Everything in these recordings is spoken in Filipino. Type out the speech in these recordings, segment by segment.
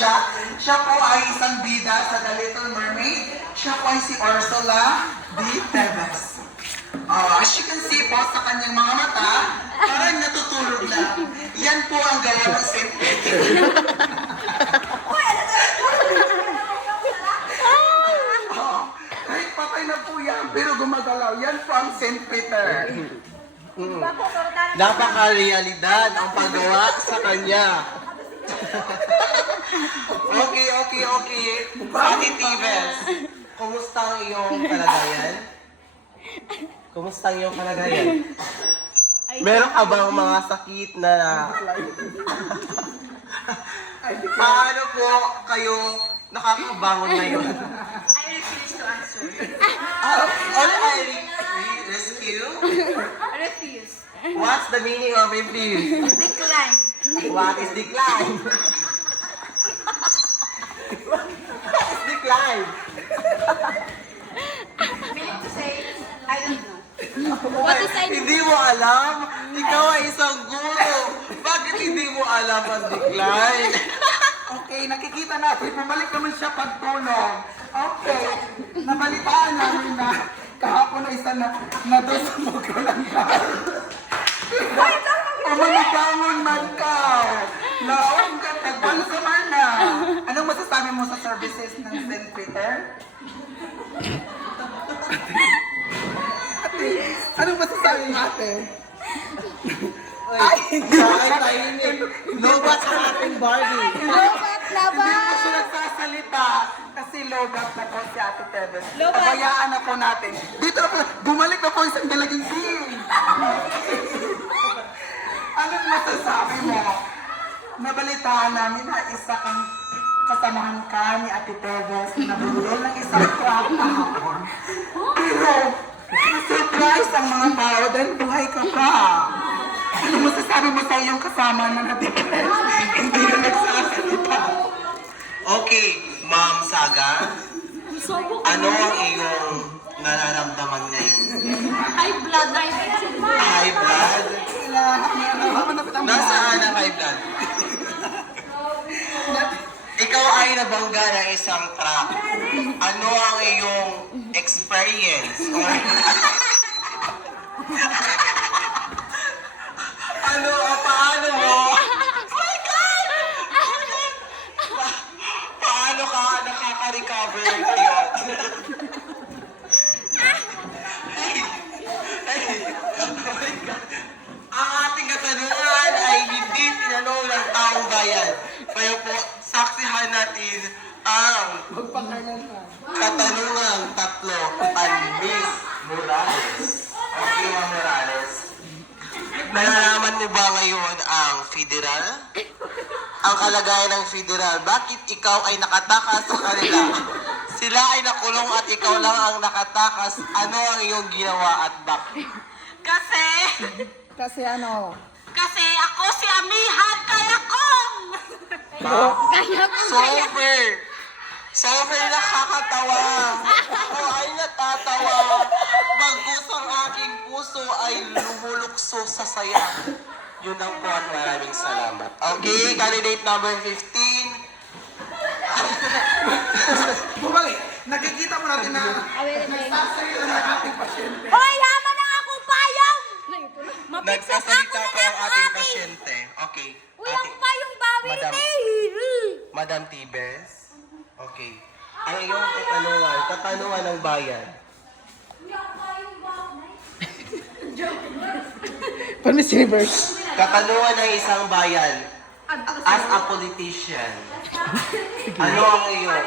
siya. Siya po ay isang bida sa The Little Mermaid. Siya po ay si Ursula D. Tebes. As you can see po sa kanyang mga mata, parang natutulog lang. Yan po ang gawa ng St. Peter. Kahit patay na po yan, pero gumagalaw. Yan po ang St. Peter. Napaka-realidad ang paggawa sa kanya. Okay. Ate Tibes, kumusta ang iyong kalagayan? Kumusta ang iyong kalagayan? Meron ka bang mga sakit na... Paano po kayo nakakabangon ngayon? I refuse to answer. Rescue? Refuse. What's the meaning of refuse? Decline. What is decline? What is decline? Meaning to say, I don't know. Hindi mo alam? Ikaw ay isang guro. Bakit hindi mo alam ang decline? Okay, nakikita natin, bumalik naman siya pagtulong. Okay, nabalitaan namin na kahapon na isa na doon sa mukha ng tao. Umanibangon man ka. Laong ka, tagbansa man na. Anong masasabi mo sa services ng St. Peter? Ate, anong masasabi mo, ate? Ay, tahimik. Lobat sa ating Barbie. Hindi po siya nagsasalita kasi lobat na po si Ate Tebes. Pabayaan na po natin. Dito na po, bumalik na po isang dalaging king. Anong masasabi mo? Nabalitaan namin na isa kang kasamahan ka ni Ate Tebes na nabulol ng isang truck kahapon. Pero, na-surprise ang mga tao dahil buhay ka pa. Ano masasabi mo sa iyong kasama na natipres? Hindi na nagsasalita. Okay, Ma'am Saga. Ano ang iyong nararamdaman ngayon? High blood, High blood? Nasaan ang high blood? Ikaw ay nabangga ng isang truck. Ano ang iyong experience? Paano mo? Paano ka nakaka-recover ngayon? Oh my God. Ang ating katanungan ay hindi tinanong ng taong bayan. Kaya po, saksihan natin ang katanungang tatlo kay Miss Morales. Okay, Ma'am Morales. Nalalaman mo ba ngayon ang federal? Ang kalagayan ng federal, bakit ikaw ay nakatakas sa kanila? Sila ay nakulong at ikaw lang ang nakatakas. Ano ang iyong ginawa at bakit? Kasi ano? Kasi ako si Amihan Kayakong! Super nakakatawa. Ako ay natatawa. Bagus ang aking puso ay lumulukso sa saya. Yun ang po at maraming salamat. Okay, candidate number 15. Bumalik, nakikita mo natin na nagsasalita ng ating pasyente. Hoy, yaman ang akong payong! Nagsasalita po ang ating pasyente. Okay. Ulang payong bawi Madam. ni! Madam Tibes. Okay. Ang iyong katanungan ng bayan. Miss Universe. Katanungan ng isang bayan. As a politician. Ano ang iyong?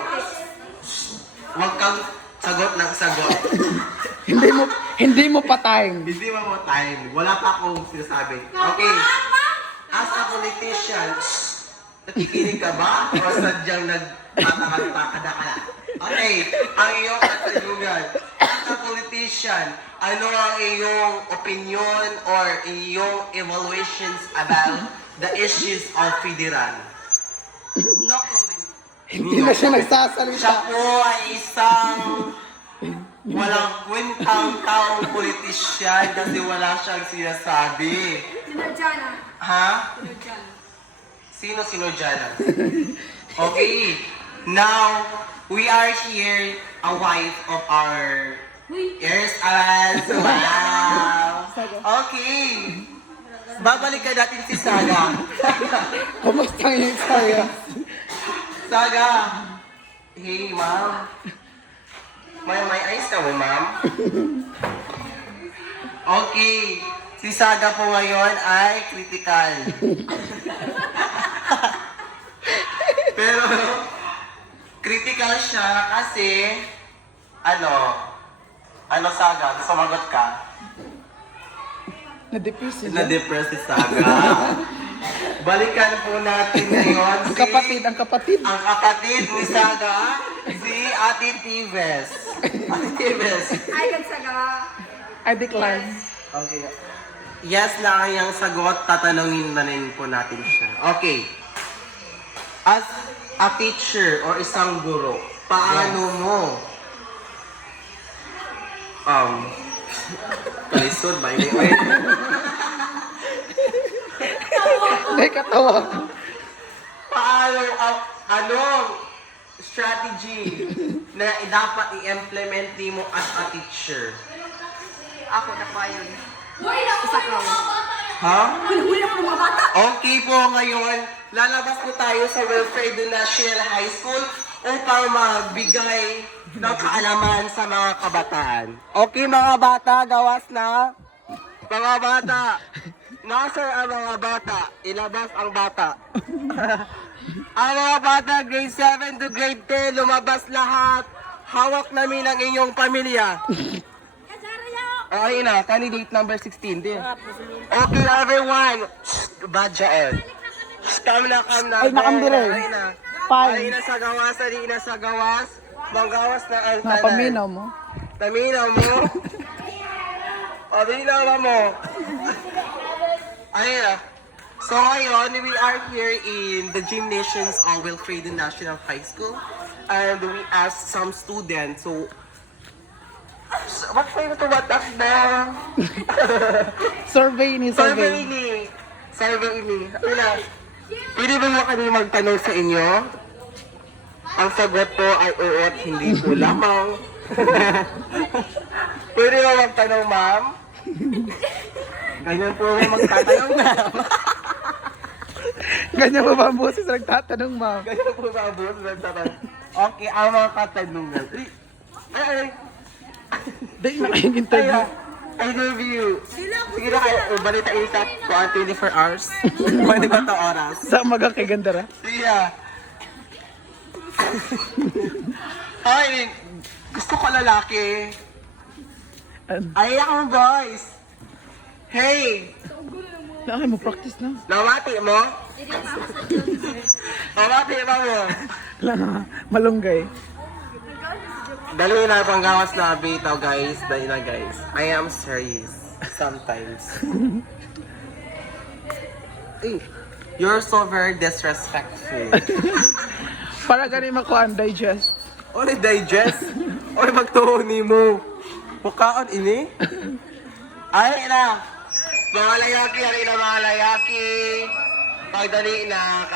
Huwag kang sagot ng sagot. Hindi mo pa time. Hindi mo time. Wala pa akong sinasabi. Okay. As a politician, nakikinig ka ba? O sadyang nagtatakal-takada ka na? Okay. Ang iyong katanungan. As a politician, ano ang iyong opinion or iyong evaluations about the issues of federal? No comment. Hindi na siya nagsasalita. Siya po ay isang walang kwentang taong politisyan kasi wala siyang sinasabi. Sinadya na. Ha? Sinadya na. Sino dyan? Okay. Now, we are here, a wife of our Ears Alans. Wow! Okay. Babalikan natin si Saga. Kumusta yung saya? Saga! Hey, ma'am. May ayos ka mo, ma'am? Okay. Si Saga po ngayon ay critical. Pero, critical siya kasi, Saga, sumagot ka. Na-depress siya. Na-depress si Saga. Balikan po natin ngayon Ang kapatid. ang kapatid ni Saga, si Ate Tives. Ate Tives. I decline. Okay. Yes lang ang sagot, tatanungin na rin po natin siya. Okay. As a teacher or isang guro, paano mo kalisod ba yun? Hindi katawa. Paano, anong strategy na dapat i-implement mo as a teacher? Ako na pa yun. Ha? Huli ako ng mga bata. Okay po, ngayon, lalabas po tayo sa Wilfredo National High School upang magbigay ng kaalaman sa mga kabataan. Okay mga bata, gawas na. Mga bata, nasa ang mga bata, ilabas ang bata. Ang mga bata, grade 7 to grade 10, lumabas lahat. Hawak namin ang inyong pamilya. Okay na, candidate number 16 din. Okay, everyone. Badjaan. Come na. Ay, nakambire. Ay na. Fine. Ay na sa gawas, ay na sa gawas. Manggawas na ang tanan. Napaminaw mo. Taminaw mo. O, binawa mo. Ay na. So ngayon, we are here in the gymnasiums of Wilfredo National High School. And we asked some students, so what kayo ito batak na? Survey ni survey. Survey ni. Ano? Pwede ba mo kami magtanong sa inyo? Ang sagot po ay oo at hindi po lamang. Pwede ba magtanong, ma'am? Ganyan po may magtatanong, ma'am. Ganyan mo ba ang boses na nagtatanong, ma'am? Ganyan po ba ang buong nagtatanong? Okay, ang mga katanungan. Ay. Di naka-interview. I love you. Sige na kayo, balita isap ko ang 24 hours. 24 oras. Sa umaga kay Gandara. Siya. Ay, gusto ko lalaki. Ay, ako boys. Hey, Nakay mo, practice na. namati mo? Namati ba mo? Lang, malunggay. Dali na panggawas na bitaw guys. Dali na guys. I am serious. Sometimes. Ay, you're so very disrespectful. Para ganin makuha digest. Oy, digest? Oy, magtuhon mo. Bukaon ini? Ay, na. Mga layaki, mga layaki. Pagdali na.